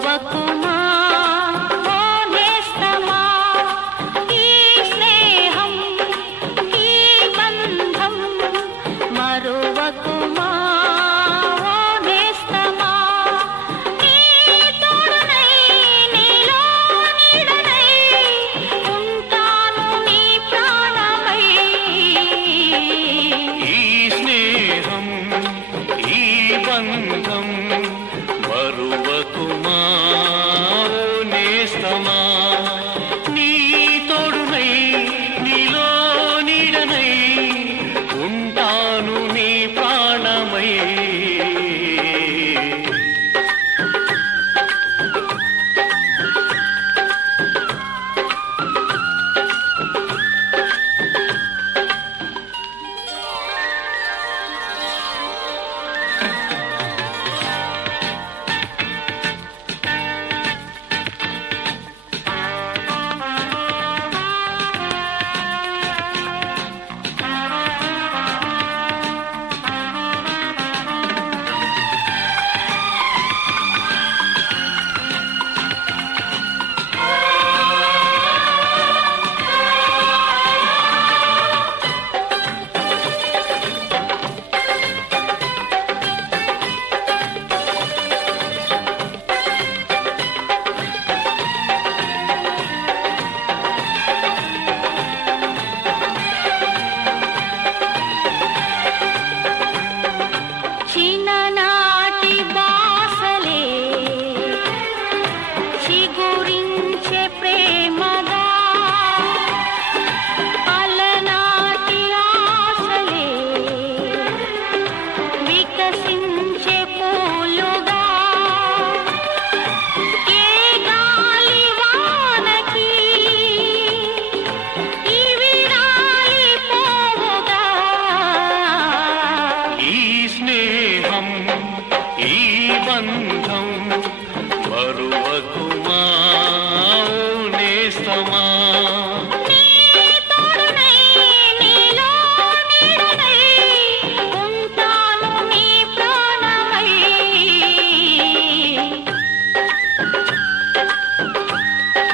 మరువకుమా ఓ నేస్తమా ఈ స్నేహం ఈ బంధం మరువకుమా ఓ నేస్తమా నీ తోడునై నీలో నీడనై ఉంటాను నీ ప్రాణమై ఈ స్నేహం ఈ బంధం మరువకుమా ఓ నేస్తమా నీ తోడునై నీలో నీడనై ఉంటాను నీ ప్రాణమై చిన్ననాటి బాసలే చిగురించే ప్రేమగా అలనాటి ఆశలే వికసించే పూలుగా ఏ గాలి వానకి ఇవి రాలిపోవుగా ఈ స్నేహం ఈ బంధం మరువకుమా